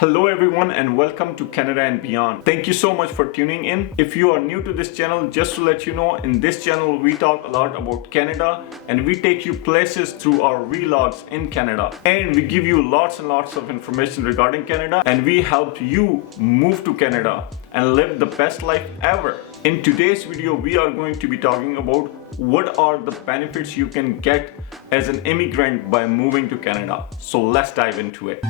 Hello everyone and welcome to Canada and Beyond. Thank you so much for tuning in. If you are new to this channel, just to let you know, in this channel we talk a lot about Canada and we take you places through our vlogs in Canada. And we give you lots and lots of information regarding Canada and we help you move to Canada and live the best life ever. In today's video, we are going to be talking about what are the benefits you can get as an immigrant by moving to Canada. So let's dive into it.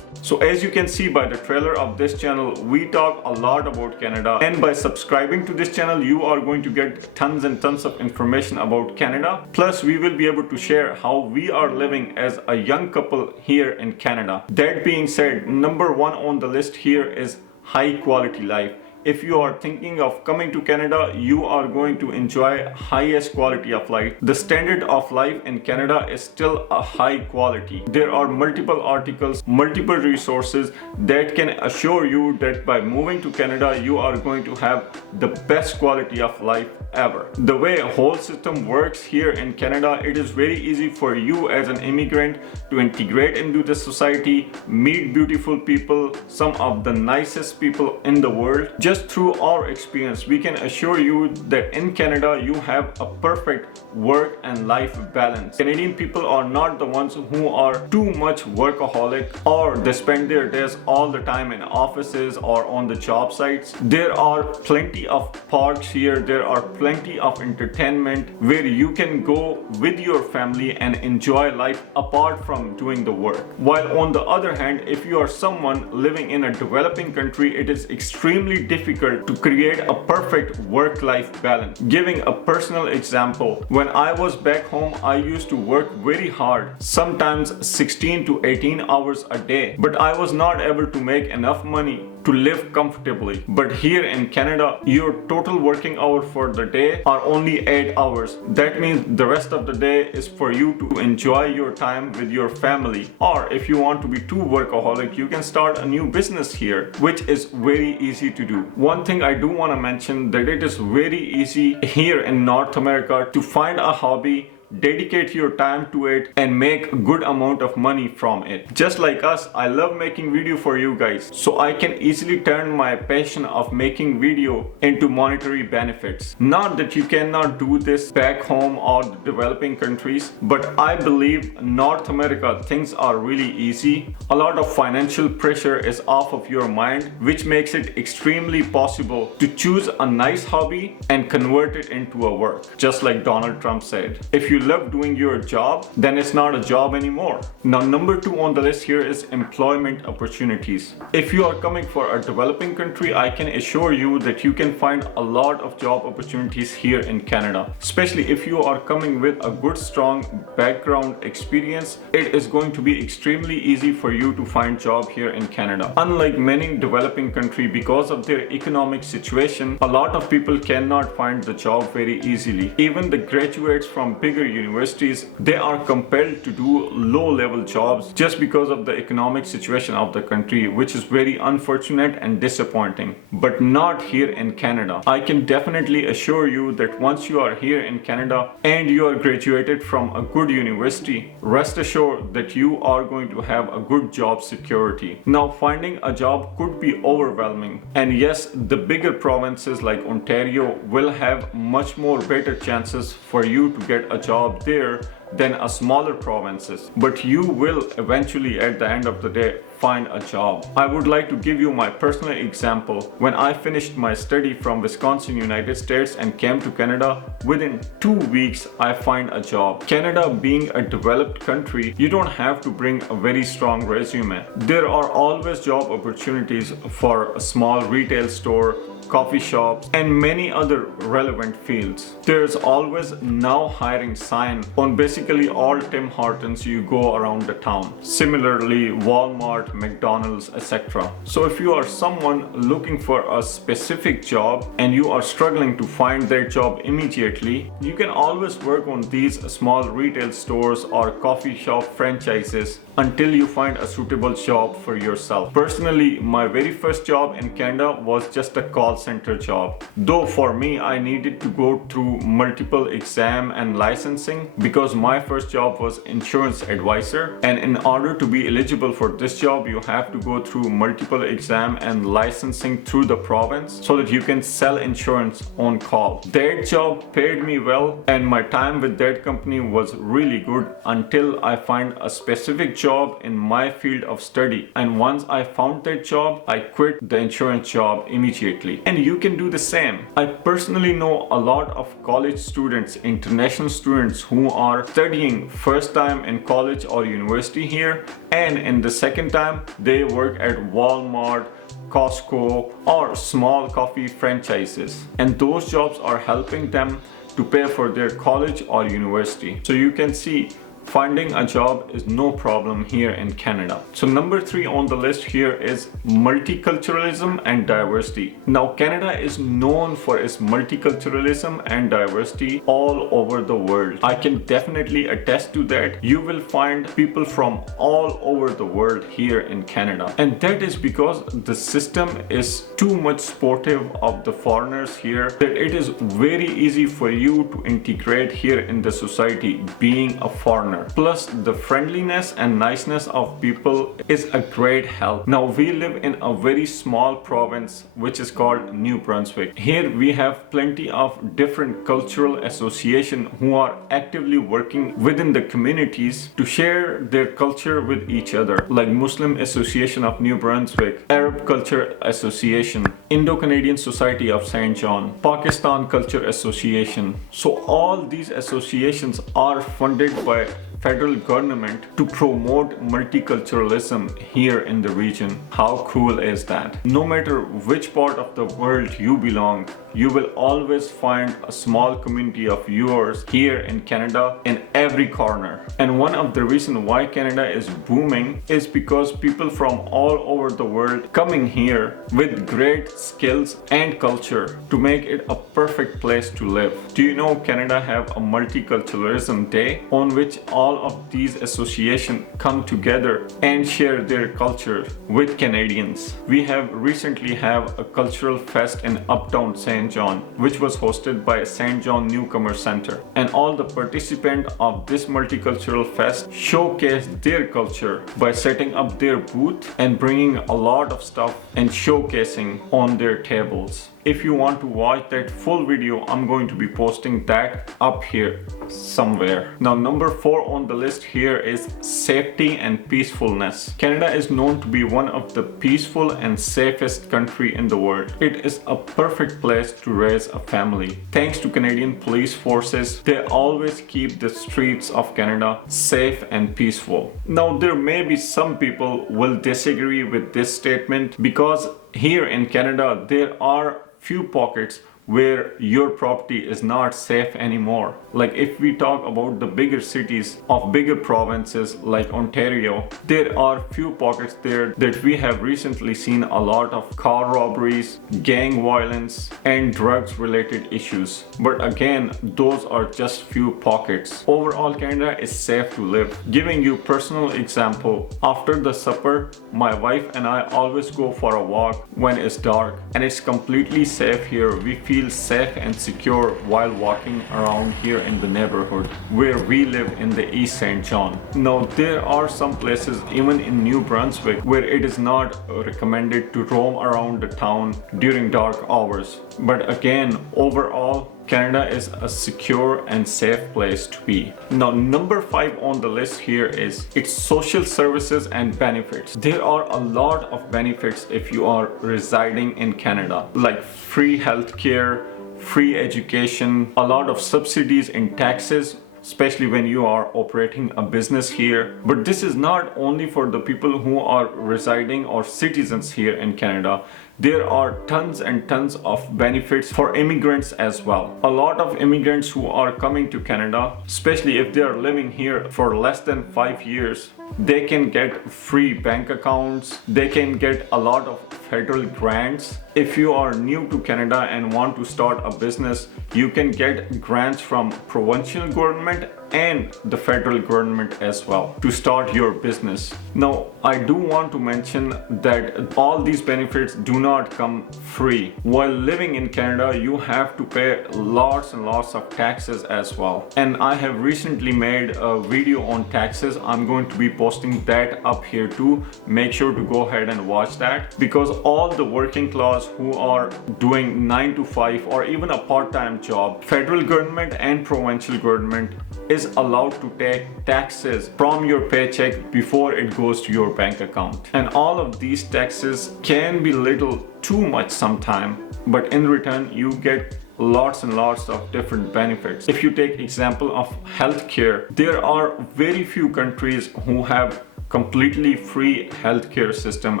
So as you can see by the trailer of this channel, we talk a lot about Canada, and by subscribing to this channel you are going to get tons and tons of information about Canada. Plus we will be able to share how we are living as a young couple here in Canada. That being said, number one on the list here is high quality life. If you are thinking of coming to Canada, you are going to enjoy highest quality of life. The standard of life in Canada is still a high quality. There are multiple articles, multiple resources that can assure you that by moving to Canada, you are going to have the best quality of life ever. The way a whole system works here in Canada, it is very easy for you as an immigrant to integrate into the society, meet beautiful people, some of the nicest people in the world. Just through our experience, we can assure you that in Canada you have a perfect work and life balance. Canadian people are not the ones who are too much workaholic or they spend their days all the time in offices or on the job sites. There are plenty of parks here, there are plenty of entertainment where you can go with your family and enjoy life apart from doing the work. While on the other hand, if you are someone living in a developing country, it is extremely difficult to create a perfect work-life balance. Giving a personal example, when I was back home, I used to work very hard, sometimes 16 to 18 hours a day, but I was not able to make enough money to live comfortably. But here in Canada, your total working hour for the day are only 8 hours. That means the rest of the day is for you to enjoy your time with your family. Or if you want to be too workaholic, you can start a new business here, which is very easy to do. One thing I do want to mention that it is very easy here in North America to find a hobby, dedicate your time to it and make a good amount of money from it. Just like us, I love making video for you guys, so I can easily turn my passion of making video into monetary benefits. Not that you cannot do this back home or the developing countries, but I believe North America things are really easy. A lot of financial pressure is off of your mind, which makes it extremely possible to choose a nice hobby and convert it into a work. Just like Donald Trump said, if you love doing your job, then it's not a job anymore. Now, number two on the list here is employment opportunities. If you are coming for a developing country, I can assure you that you can find a lot of job opportunities here in Canada. Especially if you are coming with a good, strong background experience, it is going to be extremely easy for you to find job here in Canada. Unlike many developing countries, because of their economic situation, a lot of people cannot find the job very easily. Even the graduates from bigger universities, they are compelled to do low-level jobs just because of the economic situation of the country, which is very unfortunate and disappointing. But not here in Canada. I can definitely assure you that once you are here in Canada and you are graduated from a good university, rest assured that you are going to have a good job security. Now, finding a job could be overwhelming, and yes, the bigger provinces like Ontario will have much more better chances for you to get a job there than a smaller provinces, but you will eventually at the end of the day find a job. I would like to give you my personal example. When I finished my study from Wisconsin, United States and came to Canada, within 2 weeks I find a job. Canada being a developed country, you don't have to bring a very strong resume. There are always job opportunities for a small retail store, coffee shops, and many other relevant fields. There's always now hiring sign on basic basically all Tim Hortons you go around the town. Similarly, Walmart, McDonald's, etc. So if you are someone looking for a specific job and you are struggling to find that job immediately, you can always work on these small retail stores or coffee shop franchises until you find a suitable job for yourself. Personally, my very first job in Canada was just a call center job. Though for me, I needed to go through multiple exam and licensing because my first job was insurance advisor. And in order to be eligible for this job, you have to go through multiple exam and licensing through the province so that you can sell insurance on call. That job paid me well and my time with that company was really good until I find a specific job in my field of study. And once I found that job, I quit the insurance job immediately. And you can do the same. I personally know a lot of college students, international students who are studying first time in college or university here, and in the second time they work at Walmart, Costco or small coffee franchises, and those jobs are helping them to pay for their college or university. So you can see finding a job is no problem here in Canada. So number 3 on the list here is multiculturalism and diversity. Now Canada is known for its multiculturalism and diversity all over the world. I can definitely attest to that. You will find people from all over the world here in Canada. And that is because the system is too much supportive of the foreigners here that it is very easy for you to integrate here in the society being a foreigner. Plus the friendliness and niceness of people is a great help. Now we live in a very small province which is called New Brunswick. Here we have plenty of different cultural associations who are actively working within the communities to share their culture with each other, like Muslim Association of New Brunswick, Arab Culture Association, Indo-Canadian Society of St. John, Pakistan Culture Association. So all these associations are funded by federal government to promote multiculturalism here in the region. How cool is that? No matter which part of the world you belong, you will always find a small community of yours here in Canada in every corner. And one of the reasons why Canada is booming is because people from all over the world coming here with great skills and culture to make it a perfect place to live. Do you know Canada have a multiculturalism day on which all of these associations come together and share their culture with Canadians? We have recently have a cultural fest in Uptown St. John, which was hosted by St. John Newcomer Center. And all the participants of this multicultural fest showcased their culture by setting up their booth and bringing a lot of stuff and showcasing on their tables. If you want to watch that full video, I'm going to be posting that up here somewhere. Now number 4 on the list here is safety and peacefulness. Canada is known to be one of the peaceful and safest country in the world. It is a perfect place to raise a family. Thanks to Canadian police forces, they always keep the streets of Canada safe and peaceful. Now there may be some people will disagree with this statement because here in Canada there are few pockets where your property is not safe anymore. Like if we talk about the bigger cities of bigger provinces like Ontario, there are few pockets there that we have recently seen a lot of car robberies, gang violence and drugs related issues. But again, those are just few pockets. Overall, Canada is safe to live. Giving you personal example, after the supper, my wife and I always go for a walk when it's dark and it's completely safe here. We feel safe and secure while walking around here in the neighborhood where we live in the East St. John. Now there are some places even in New Brunswick where it is not recommended to roam around the town during dark hours. But again, overall, Canada is a secure and safe place to be. Now number 5 on the list here is its social services and benefits. There are a lot of benefits if you are residing in Canada, like free healthcare, free education, a lot of subsidies in taxes, especially when you are operating a business here. But this is not only for the people who are residing or citizens here in Canada. There are tons and tons of benefits for immigrants as well. A lot of immigrants who are coming to Canada, especially if they are living here for less than 5 years, they can get free bank accounts. They can get a lot of federal grants. If you are new to Canada and want to start a business, you can get grants from provincial government and the federal government as well to start your business. Now, I do want to mention that all these benefits do not come free. While living in Canada, you have to pay lots and lots of taxes as well. And I have recently made a video on taxes. I'm going to be posting that up here too. Make sure to go ahead and watch that, because all the working class who are doing 9 to 5 or even a part-time job, federal government and provincial government is allowed to take taxes from your paycheck before it goes to your bank account. And all of these taxes can be little too much sometime, but in return you get lots and lots of different benefits. If you take example of healthcare, there are very few countries who have completely free healthcare system,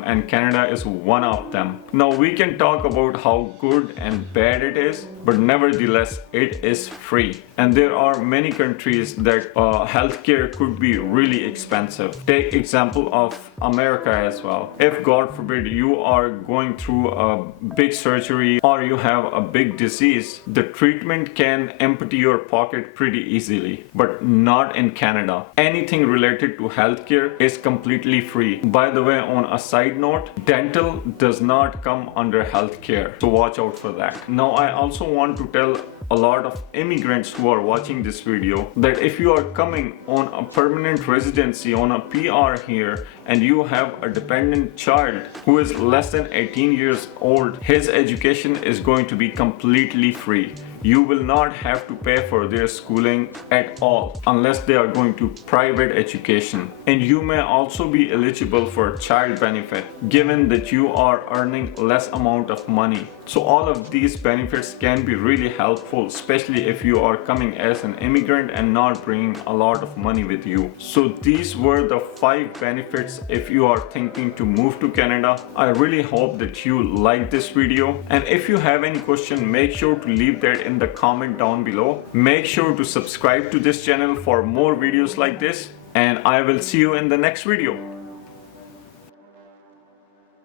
and Canada is one of them. Now we can talk about how good and bad it is, but nevertheless it is free. And there are many countries that healthcare could be really expensive. Take example of America as well. If God forbid you are going through a big surgery or you have a big disease, the treatment can empty your pocket pretty easily, but not in Canada. Anything related to healthcare is completely free. By the way, on a side note, dental does not come under healthcare, so watch out for that. Now I also want to tell a lot of immigrants who are watching this video that if you are coming on a permanent residency, on a PR here, and you have a dependent child who is less than 18 years old, his education is going to be completely free. You will not have to pay for their schooling at all unless they are going to private education. And you may also be eligible for child benefit given that you are earning less amount of money. So all of these benefits can be really helpful, especially if you are coming as an immigrant and not bringing a lot of money with you. So these were the 5 benefits if you are thinking to move to Canada. I really hope that you like this video, and if you have any question, make sure to leave that in the comment down below. Make sure to subscribe to this channel for more videos like this, and I will see you in the next video.